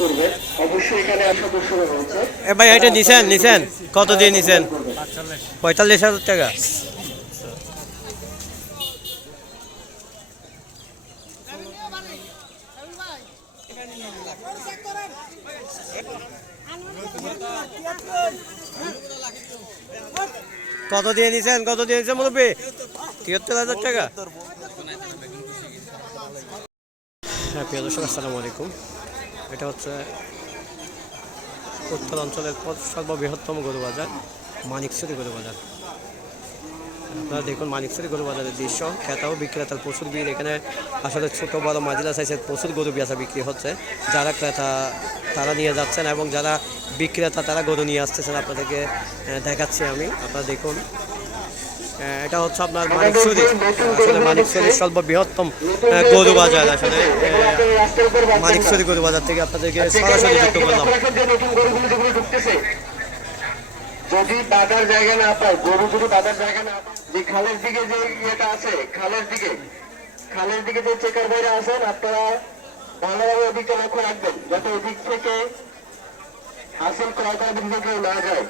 করবে অবশ্যই এখানে সদস্যরা রয়েছে। এ ভাই এটা নিছেন কত দিয়ে নিছেন? 45,000 টাকা। কত দিয়ে নিছেন মুরব্বী? 73,000 টাকা। হ্যাঁ প্রিয় দর্শক, আসসালামু আলাইকুম। এটা হচ্ছে উত্তর অঞ্চলের সর্ববৃহত্তম গরু বাজার, মানিকছড়ি গরু বাজার। আপনারা দেখুন মানিকছড়ি গরু বাজারের দৃশ্য। ক্রেতা ও বিক্রেতার প্রচুর ভিড়। এখানে আসলে ছোট বড় মাঝিলা সাইজের প্রচুর গরু বেচা বিক্রি হচ্ছে। যারা ক্রেতা তারা নিয়ে যাচ্ছেন এবং যারা বিক্রেতা তারা গরু নিয়ে আসতেছেন। আপনাদেরকে দেখাচ্ছি আমি, আপনারা দেখুন। এটা হচ্ছে আপনার মানিকছড়ি, আসলে মানিকছড়ির সর্ববৃহত্তম গরু বাজার। আসলে মানিকছড়ি গরু বাজার থেকে আপনাদেরকে সরাসরি যুক্ত করলাম। যদি বাঁধার জায়গা না পায়, গরু যদি বাঁধার জায়গা না পায়, যে খালের দিকে যে ইয়েটা আছে, খালের দিকে যে চেকার বইরা আছেন, আপনারা ভালোভাবে ওদিকে লক্ষ্য রাখবেন যাতে ওদিক থেকে হাসিল ক্রয় করার দিকে কেউ না যায়।